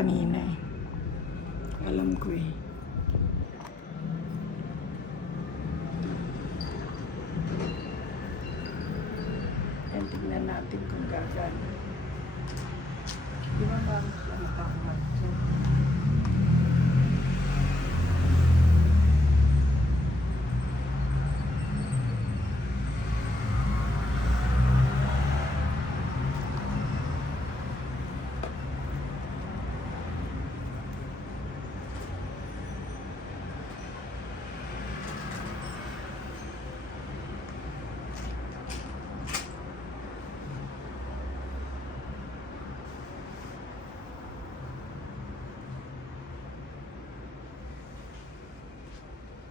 Kanina eh. Alam ko eh. Yan, tignan natin kung gagana. Di ba bakit lang tama?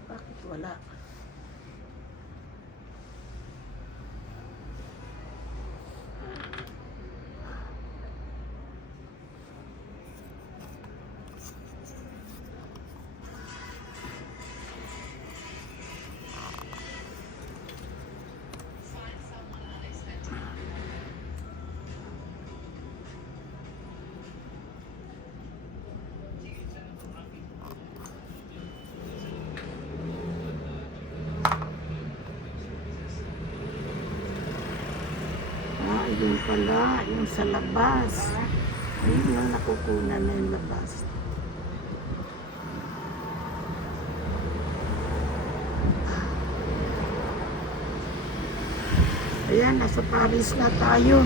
Bakit wala? Yung pala, yung sa labas. Ayun yung nakukunan na yung labas. Ayan, nasa Paris na tayo.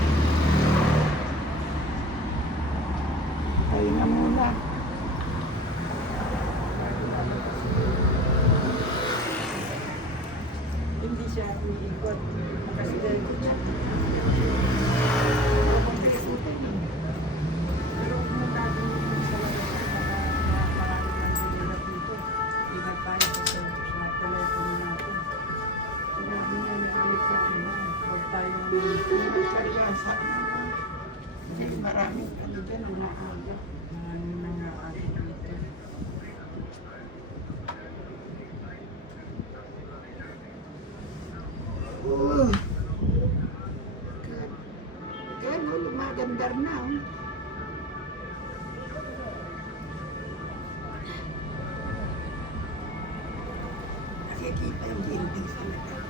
Tayo na muna. Hindi siya umiikot. Kasi dahil siya. Kasi maraming ano dyan, umaagap. Maraming nangaari dito. Oh! Kaya lumagandar na. Nakikita yung building sa lahat.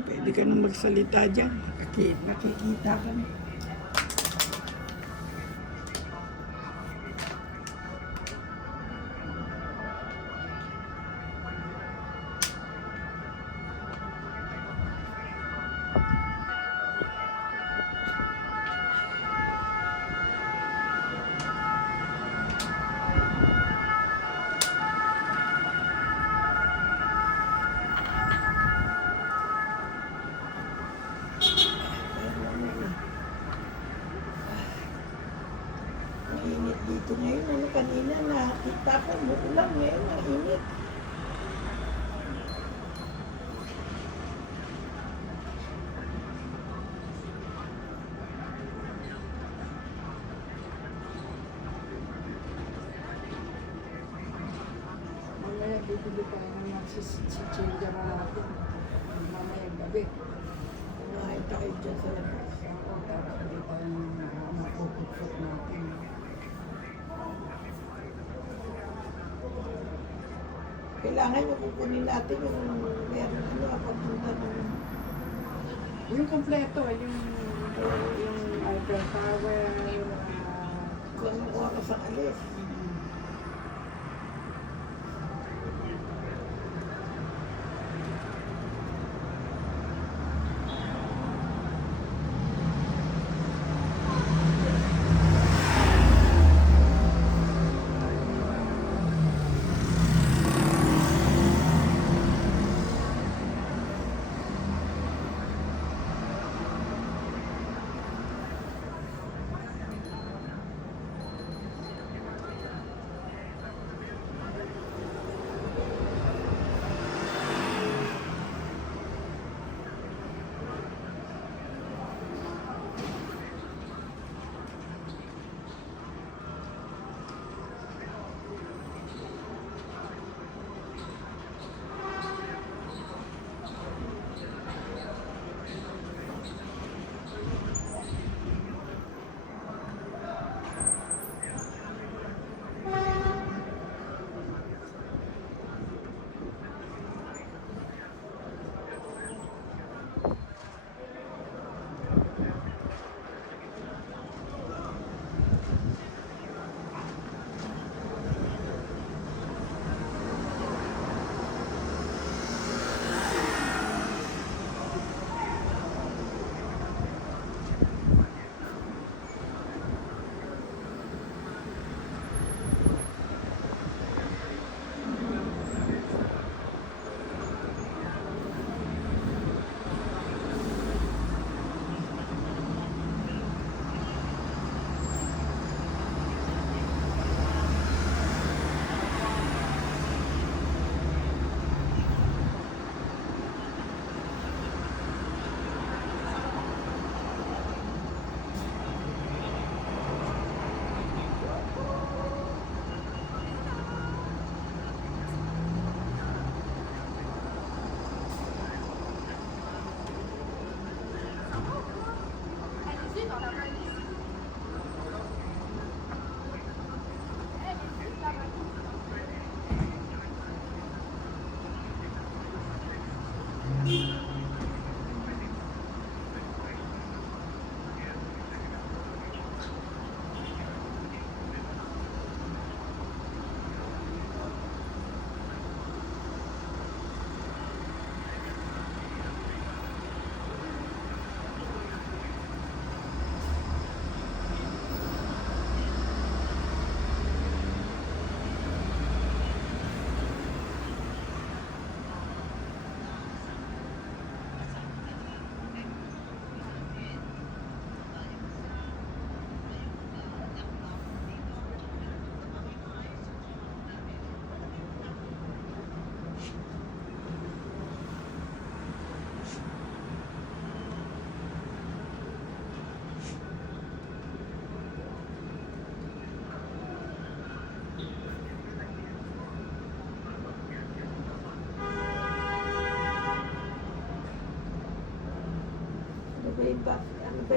Pwede ka nang magsalita dyan. Nakikita ka na. Init dito ngayon. Ano kanina nakita ko, bukulang ngayon, ang init. Mamaya bibili pa ng magsisitsilya na natin. Mamaya gabi. Kumain tayo dyan sa labas. Tapos hindi pa yung mapuputsot natin. Kailangan yung kukunin natin yung meron papunta ng... Yung kompleto, yung Eiffel Tower, kung anong oras ang alis.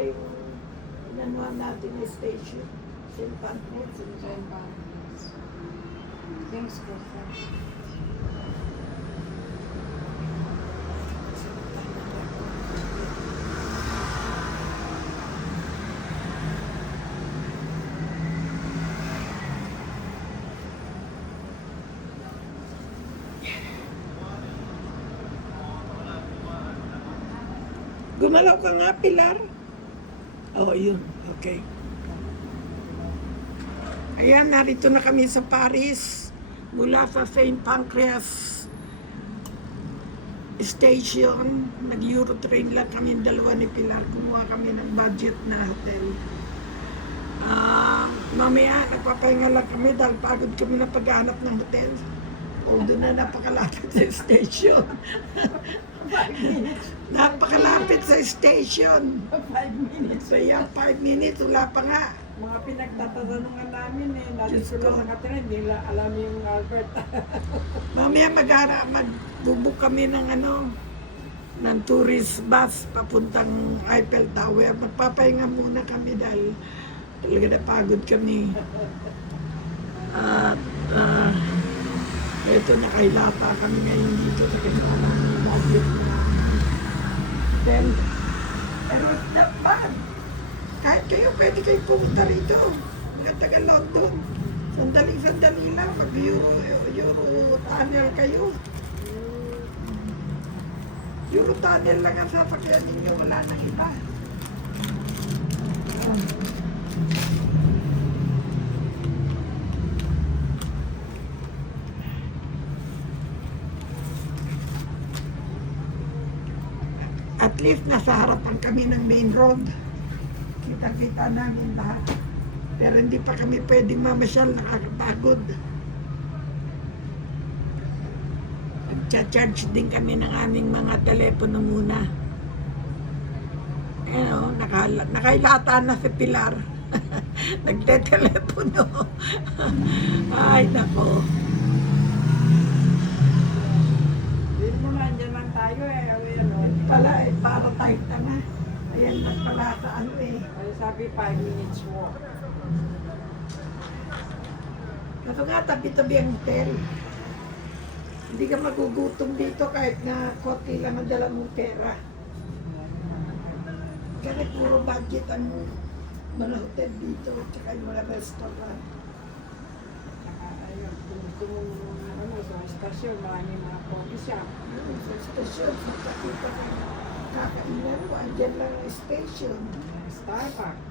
yung inanuhan natin na station. St. Pancras. St. Pancras. Thanks po, sir. Gumalaw ka nga, Pilar. Oh, yun. Okay. Ayan, narito na kami sa Paris. Mula sa St. Pancras Station. Nag-Euro train lang kami dalawa ni Pilar. Kumuha kami ng budget na hotel. Mamaya, nagpapahinga lang kami dahil pagod kami na paghahanap ng hotel. Although na napakalapit sa station. 5 minutes. Napakalapit sa station. 5 minutes. So yan, 5 minutes, wala pa nga. Mga pinagtatanungan namin eh. Diyos Dati ko ko. lang nakatira, hindi nila alam yung Albert. Mamaya magbubuk kami ng ng tourist bus papuntang Eiffel Tower. Magpapahinga muna kami dahil talaga napagod kami. At ito nakailata kami ngayon dito sa kasama ng budget na hotel. Pero it's not bad. Kahit kayo, pwede kayo pumunta rito. Mga taga London. Sandali-sandali lang. Mag-Euro tunnel kayo. Euro tunnel lang ang sasakyan ninyo. Wala na iba. At least nasa harapan kami ng main road. Kita-kita namin lahat. Pero hindi pa kami pwedeng mamasyal, nakakapagod. Nagcha-charge din kami ng aming mga telepono muna. Ayan o, nakailata na si Pilar. Nagte-telepono. Ay, nako. Hindi mo na, andyan lang tayo eh. Pala, para tayo na. Ayan na pala sa Ay, sabi 5 minutes walk. Kaso nga, tabi-tabi ang hotel. Hindi ka magugutom dito kahit nga konti lang ang dala mong pera. Kasi puro budget ang mga hotel dito, tsaka yung mga restaurant. Ayun, kung sa estasyon, maraming mga coffee shop. Sa station, sa pakita ka kakainan mo, andyan lang ang station. Starbucks,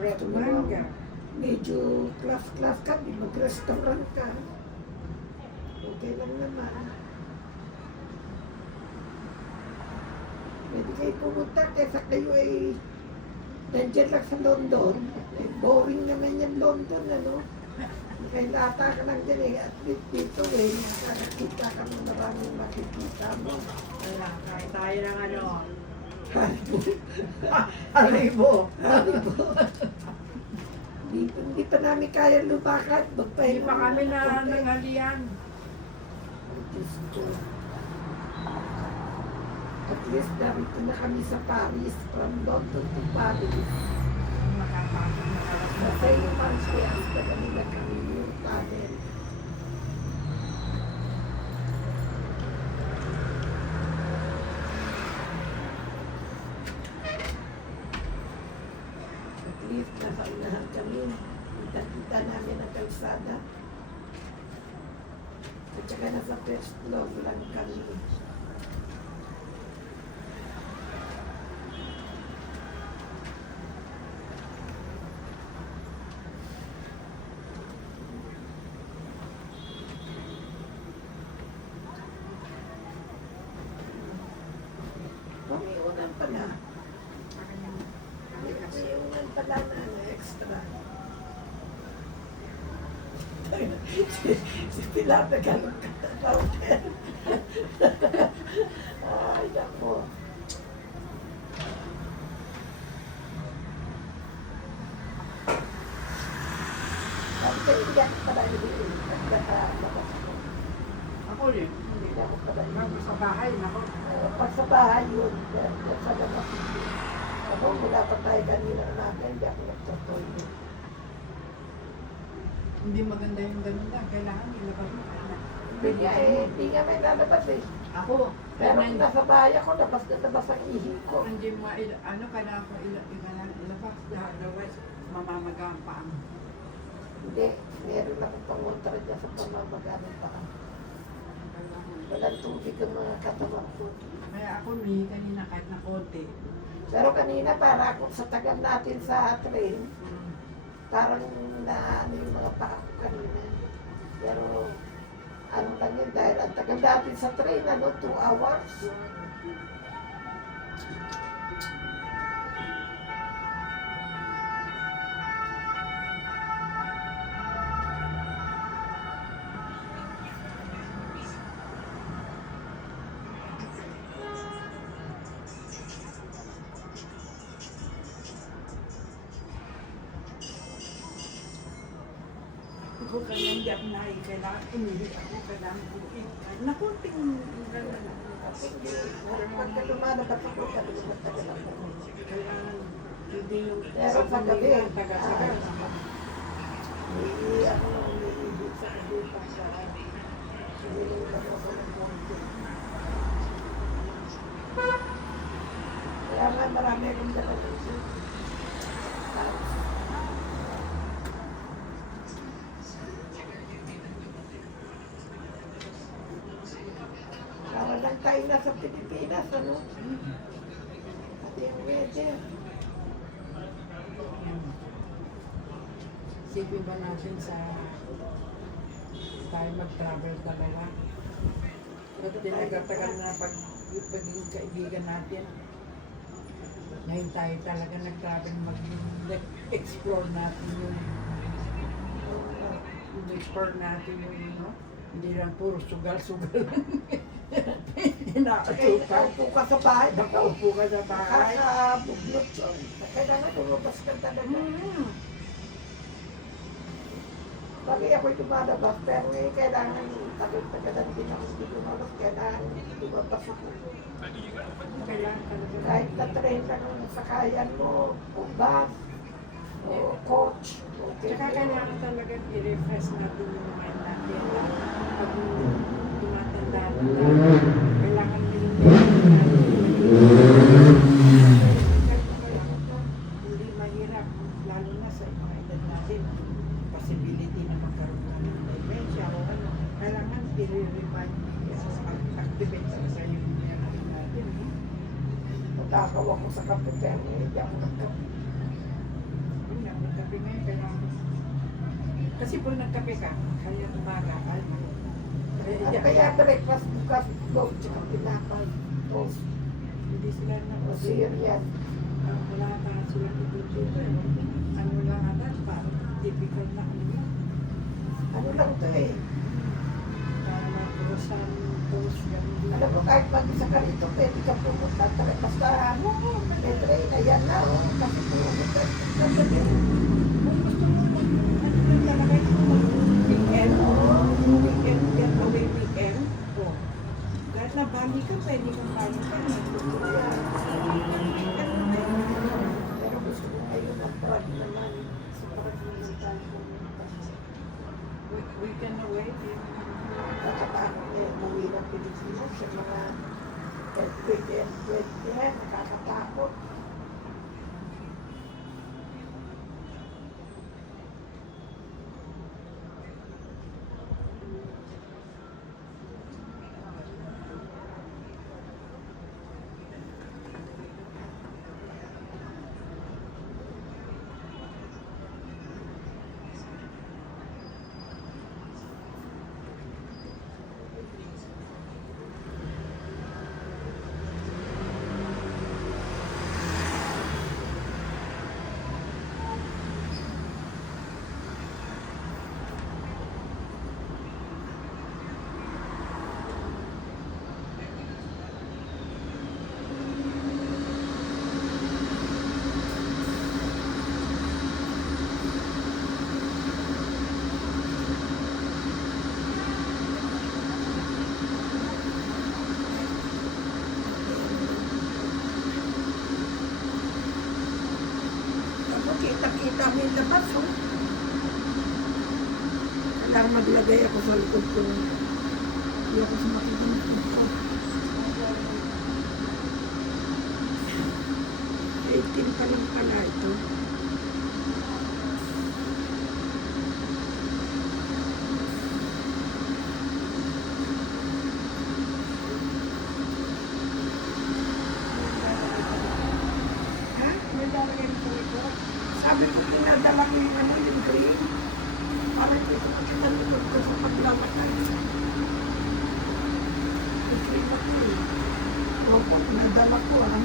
Fred Ito mo, Manga. medyo class-class ka, di mag-restaurant ka. Okay lang naman. Pwede kayo pumunta kaysa kayo ay nandyan lang sa London. Eh, boring naman yung London, ano? Kaya lata ka lang din eh. At least dito eh, nakakita ka ng maraming makikita mo. Ayan, kain tayo ng ano. Haribo. Haribo. Hindi pa namin kaya lumakad. Hindi Magpahinga pa kami muna na konti. nanghalian. Diyos ko. At least narito na kami sa Paris, from London to Paris. Makapasok na alas Sa St. Pancras na kanila kami yung tunnel. At least nasa unahan kami. Kita namin ang kalsada. At saka nasa first floor lang kami. Umiunan pala. Umiunan pala na extra. Si Pilar nagalog ka na hotel. Ay, nako. Kasi hindi ako pala yun. Naglalabas ko. Ako rin. Hindi ako pala yun. Sa bahay, nako. Pag sa bahay yun, sa labas. Ako, mula pa tayo kanina natin, hindi ako nagtatoilet. Hindi maganda yung ganun lang. Kailangan ilabas mo. Hindi nga may lalabas eh. Ako, Pero kung nasa bahay ako, labas na labas ang ihi ko. hindi mo, ano, kailangan ko ilabas. Otherwise, mamamaga ang paa mo. Hindi, meron akong pangontra dyan sa pamamagamit pa. Kailangan. Walang tubig ang mga katawan ko. Kaya ako may kanina kahit na konti. Pero kanina para ako sa tagal natin sa train, parang na ano yung mga paa ko kanina. Pero ano lang yun, dahil ang tagal natin sa train, 2 hours. Ako kaya hindi ako kailangan umihi ako, kailangan buhin. Nakunting gano'n. Hindi, pagka lumalabas ako, sabi ko matagal ako. Kailangan hindi yung Pero sa gabi, tagal-tagal. hindi ako nang umiibig sa gabi para sinilitan ako ng konti. Kaya nga marami akong dala dito. Walang tayo na sa Pilipinas, ano? At yung weather. Isipin ba natin sa tayo mag-travel talaga? At tinagatagal na pagiging kaibigan natin. Ngayon tayo talaga nag-travel, mag-explore natin explore natin yung, no? Hindi lang puro sugal-sugal. Hindi na Nakaupo ka sa bahay, nakaupo ka sa bahay. nakakabuglot yun. Kailangan lumabas ka talaga. Bagay ako'y lumalabas, pero kailangan tagal-tagalan din ako hindi lumabas. Kailangan lumabas ako. Kailangan talaga. Kahit na train lang ang sakayan mo, o bus, o coach. Tsaka kailangan talaga i-refresh natin yung mind natin. Pag tumatanda na tayo, kailangan hindi mahirap, lalo na sa mga edad natin, possibility na magkaroon ng dementia o ano. Kailangan i-remind, activate talaga yung memory natin. Matakaw ako sa kape, pero hindi ako nagkape. Yun nga, magkape ngayon, kailangan. Kasi kung nagkape ka, kaya umaga, Ano kaya breakfast bukas, goat, tsaka pinapay, toast, hindi sila na o cereal. wala pa sila dito. Ano lang ata, parang typical na ano. Ano lang to eh. Parang croissant, toast, gano'n. Alam mo, kahit mag-isa ka rito, pwede ka pumunta. Basta ano, may train, ayan na, oh. Kasi pumunta. Kung gusto mo, ano lang talaga yung weekend, weekend, get away weekend. Oh. Kahit na bali ka, pwede kang bali ka. Pero gusto ko ngayon na Prague naman. Sa Prague naman tayo pumunta. Weekend away, Nakakatakot na yung uwi ng Pilipinas sa mga weekend, nakakatakot. para maglagay ako sa likod ko. Hindi ako sa makikinig ko. 18 pa lang pala ito. Ha? May lalagay mo sa likod. Sabi ko, pinadala ko yung ano, yung green. Para ito sa pagkitalikod ko sa paglamatay. Yung green na ko eh. Opo, pinadala ko ah.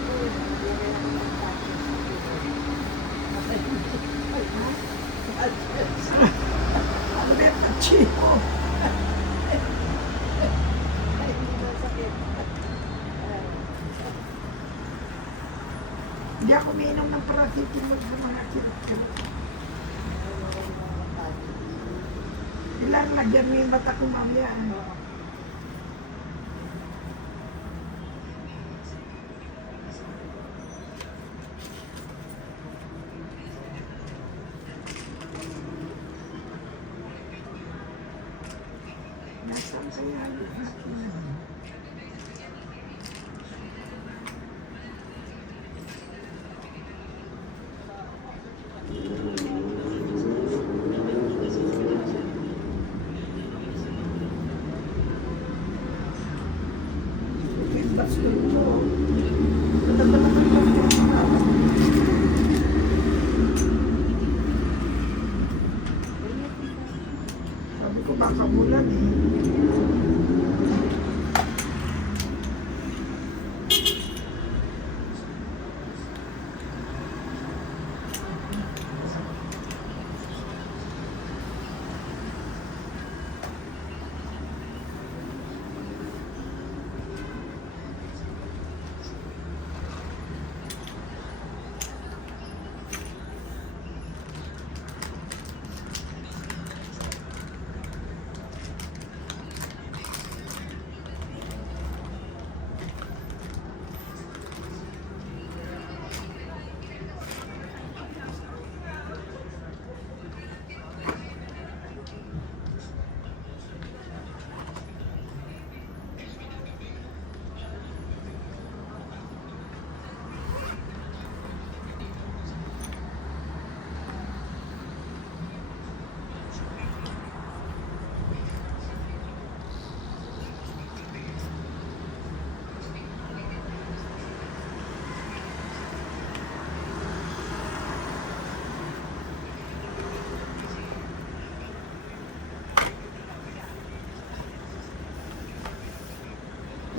Ako yun, naglagay ako ng patches sa likod. Ano ba yung pachino? Ay, hindi na sakit. Hindi ako umiinom ng paracetamol sa mga kirot-kirot. Ilang lagyan mo yung mata ko mamaya. Oo. Nasaan kaya yung akin? Okay, basket ko. Sabi ko baka bulan eh.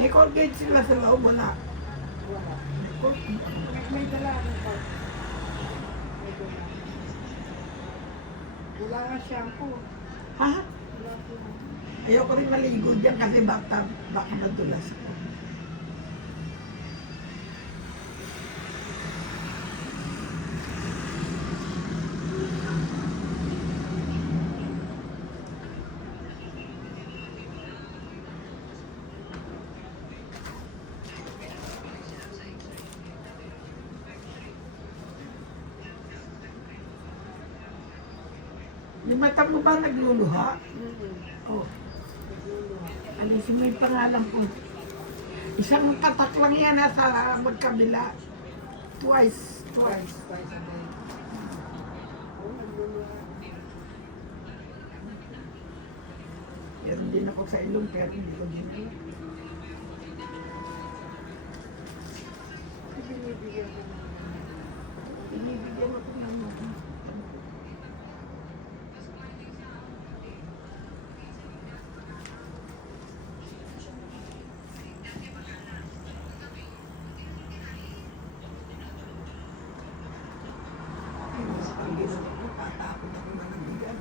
May Colgate sila sa loob, wala. Wala. Colgate. May dala akong part. May dala. Wala nga shampoo. Ha? Wala po. Ayoko rin maligo dyan kasi baka madulas ako. Yung mata mo ba nagluluha? Oh, alisin mo yung pangalan ko. Isang tatak lang yan sa magkabila. Twice. Twice a day. Oh, nagluluha. Meron din ako sa ilong pero hindi ko ginagawa. Binibigyan ko ng Binibigyan ako ng mga. Tatakot ako na nabigyan.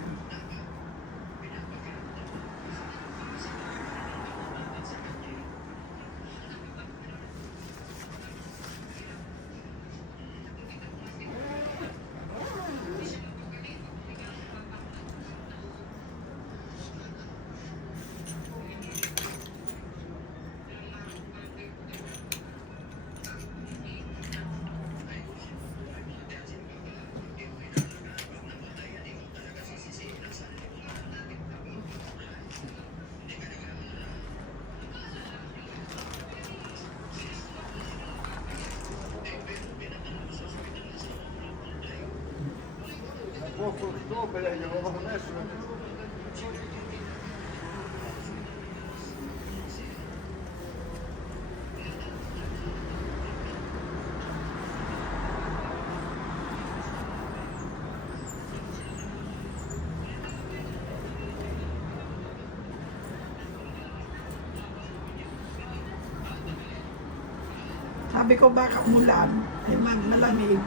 Sabi ko baka umulan, ay malamig.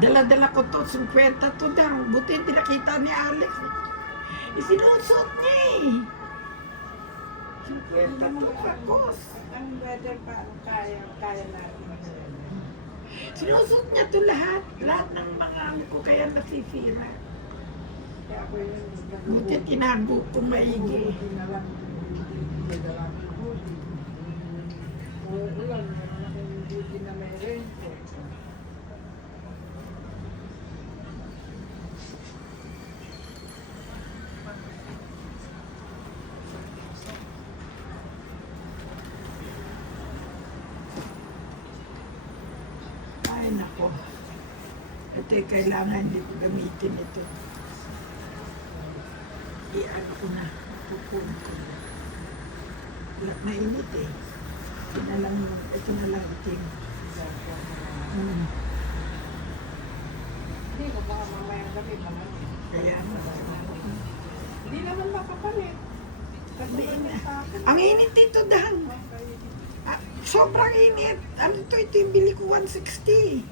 Dala-dala ko to, 50 to daw. Buti hindi nakita ni Alex. Isinusuot niya eh. 50 to kakos. Ang weather pa, kaya natin. Sinusuot niya to lahat. Lahat ng mga ano ko kaya nasisira. Kaya ako yun, Buti tinago ko maigi. hindi na lang, hindi na lang hoodie. Ulan, meron akong hoodie na may raincoat. Ay nako. Ito'y kailangan hindi ko gamitin ito. I-ano ko na. Pupun ko na. Mainit eh. Ito na lang iting. Hindi ko baka mamayang gabi naman. Kaya Hindi naman makapalit. Kasi ang init dito dahil. Sobrang init. Ano ito yung bili ko 160.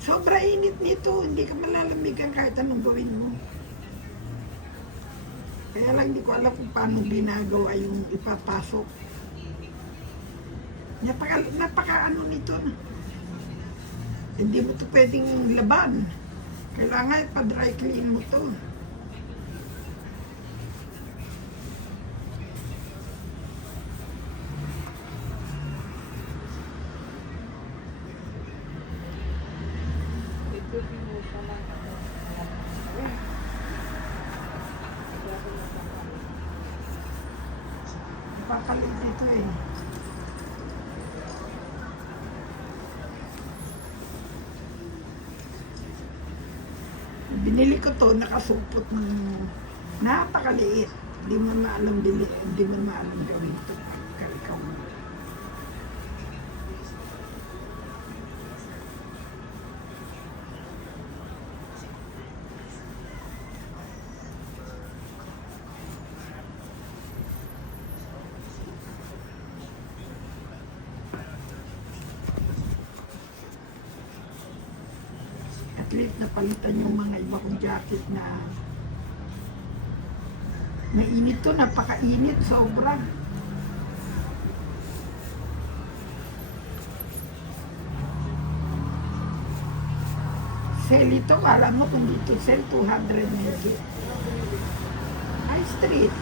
Sobrang init nito. Hindi ka malalamigan kahit anong gawin mo. Kaya lang hindi ko alam kung paano ginagawa yung ipapasok. Napaka ano nito na. Hindi mo ito pwedeng laban. Kailangan pa-dry clean mo to. ito pinusa lang ako. Napakalit dito eh. Binili ko to, nakasupot ng napakaliit. Hindi mo maalam bili, hindi mo maalam gawin ito. Ikaw mo. At least napalitan yung mga iba kong jacket na mainit to, napakainit, sobra. Sale ito, kala mo kung dito sale, 200 medyo. High Street.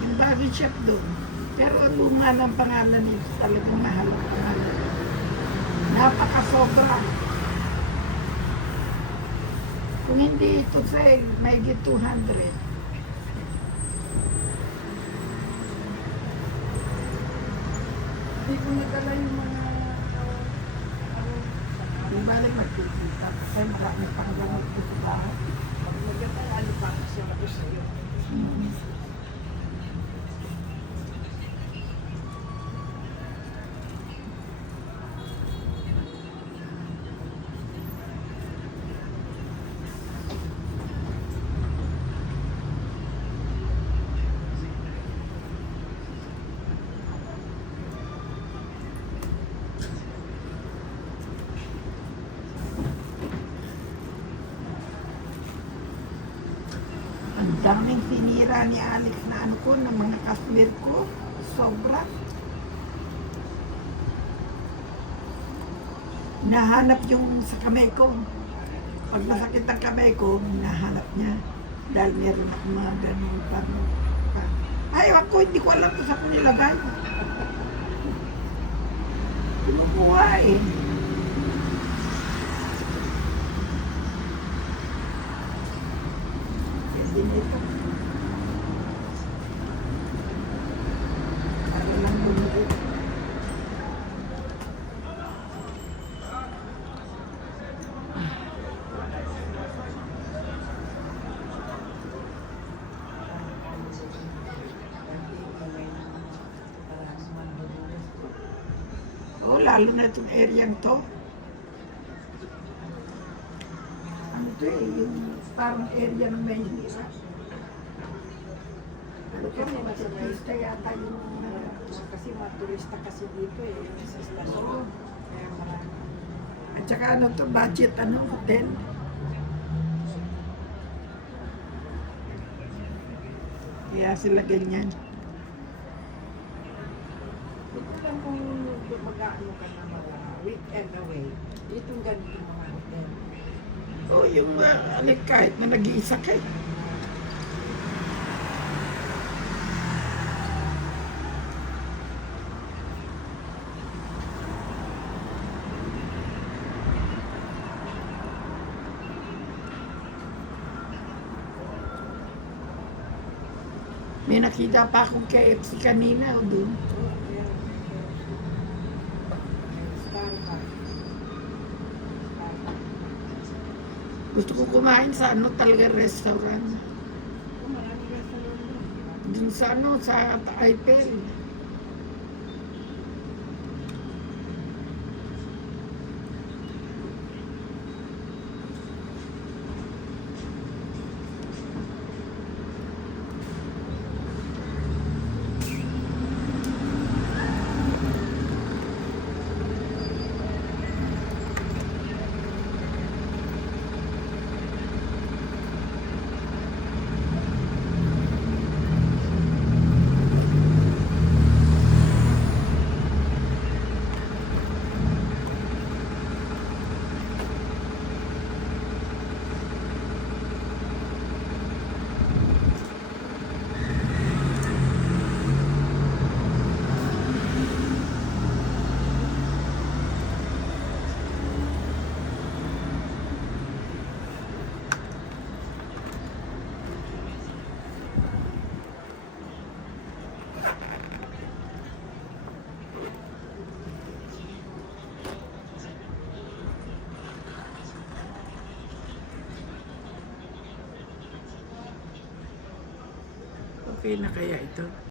Yung bago shop doon. Pero ang luma ng pangalan nito, talagang mahal ang pangalan. Napakasobra. Kung hindi ito sale, may 200. Hindi ko nadala yung mga Yung balik magkikita, kasi marami pang ganun dito sa bahay. pag magandang ano pa kasi ako sa'yo. Ang daming sinira ni Alex na ano ko, ng mga kaswir ko. Sobra. Nahanap yung sa kamay ko. Pag masakit ang kamay ko, nahanap niya. Dahil meron ako mga ganun pa. Ay, ako hindi ko alam kung saan ko nilagay. Kinukuha eh. Hindi nito. Para lang bumili. lalo na itong area to. Ano to eh, yung parang area ng Maynila. Ano to, mga turista yata yung Kasi mga turista kasi dito eh, yung sa stasyon. Kaya marami. at saka ano to, budget ano, hotel. Kaya sila ganyan. Dito lang kung mag-ano ka na mga weekend away. Dito ang ganito mga hotel. O yung kahit na nag-iisa ka eh. May nakita pa akong KFC kanina o doon. Starbucks. Gusto ko kumain sa ano talaga restaurant. Maraming restaurant doon. Dun sa ano, sa Eiffel. Okay na kaya ito?